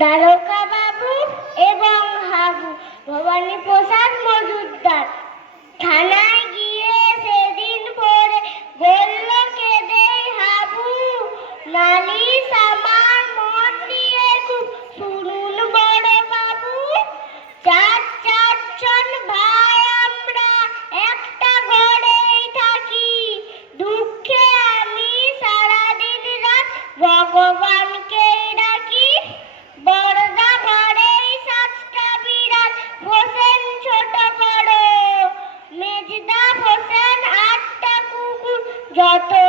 দ্বারকা বাবু এবং হাবু ভবানী প্রসাদ মজুমদার। থানায় গিয়ে সেদিন পরে বলল কেঁদেই হাবু, নালিশ আমার মন দিয়ে খুব শুনুন বড় বাবু। চার চারজন ভাই আমরা একটা ঘরেই থাকি। দুঃখে আমি সারাদিন রাত ভগবানকেই কুকুর